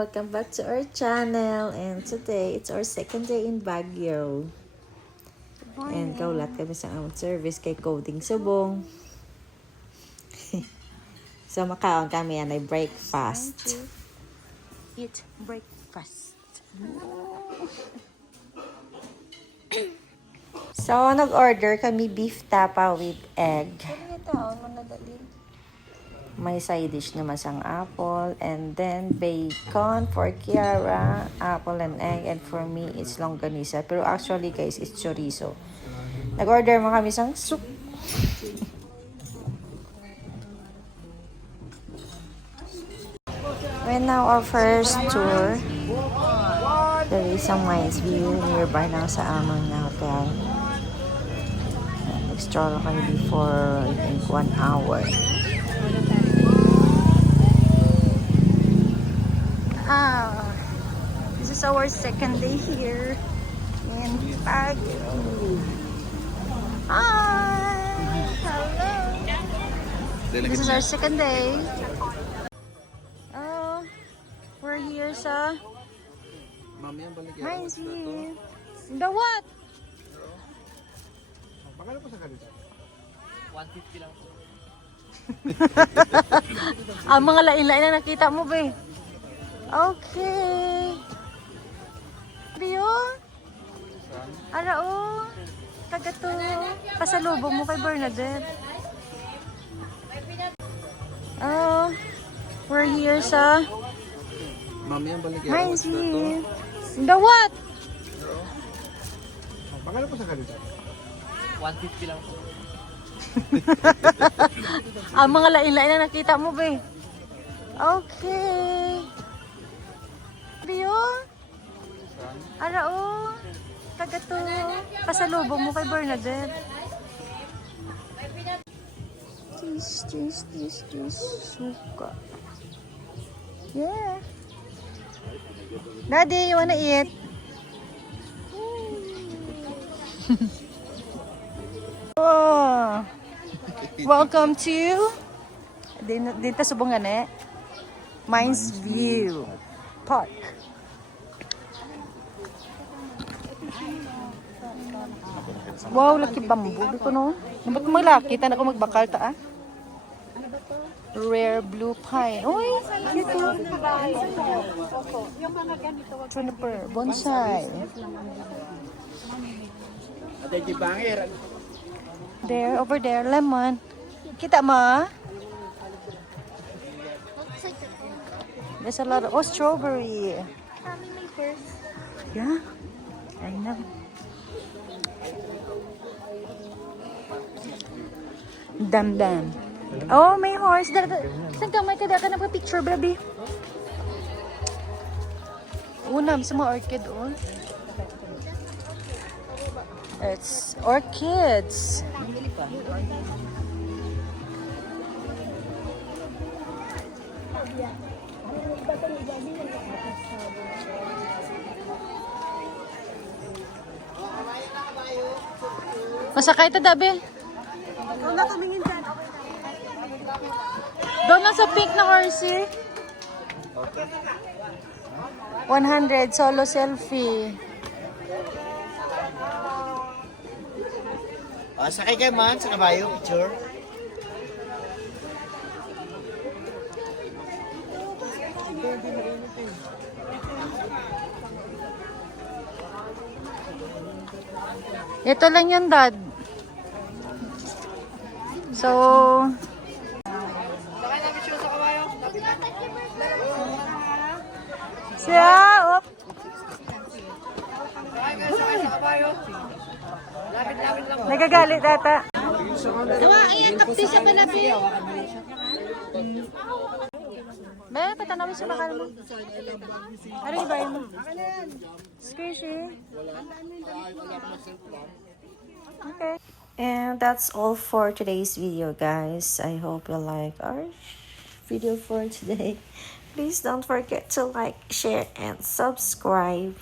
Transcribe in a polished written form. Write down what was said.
welcome back to our channel. And today, it's our second day in Baguio. And kaulat kami sa among service kay Coding Subong. So, makaon kami yan ay breakfast. Eat breakfast. So, nag-order kami beef tapa with egg. May side dish naman sang apple, and then bacon for Kiara, apple and egg, and for me, it's longganisa. Pero actually, guys, it's chorizo. Nag-order mo kami sang soup. We're now our first tour. There is some nice view nearby na sa amon na hotel. Nag-stroll kami before, I think, 1 hour. This is our second day here in Baguio. Hi! Hello! This is our second day. Oh, we're here sa Mines View. The what? Magkano po sa ganito? 150 lang po. Ang mga lain-lain na nakita mo, be. Okay. Biyo? Arao? Taga to. Pasalubong mo kay Bernadette. Oh, we're here sa Mines View. The what? Magkano po sa ganito? 150 lang po. Ang mga lain-lain na nakita mo, be. Okay. Biyo? Arao? Taga to. Pasalubong mo kay Bernadette. Cheese. Suka. Yeah. Daddy, you wanna eat? Oh. Welcome to dito subungan Mines View Park. Wow, laki bamboo dito no. Dapat malaki tan ako magbakal ta ah. Rare blue pine. Oy, dito. Juniper, bonsai. There, over there, lemon. Kita mo? There's a lot of, strawberry. Yeah, I know. Dam. Oh, may horse. Saan ka? May kada ka na picture, baby? Unam sa mga orchid, oh. It's orchids. Masakay ito, Dabi. Doon na tumingin dyan. Doon na sa pink na horsey. 100 solo selfie. Sakay kayo man sa kabayo, picture. Ito lang yan, Dad. So, siya, op. Nagagalit ata. Be, patanawin sa bakal mo. Ano yung bayan mo? Squishy. Okay. And that's all for today's video, guys. I hope you like our video for today. Please don't forget to like, share, and subscribe.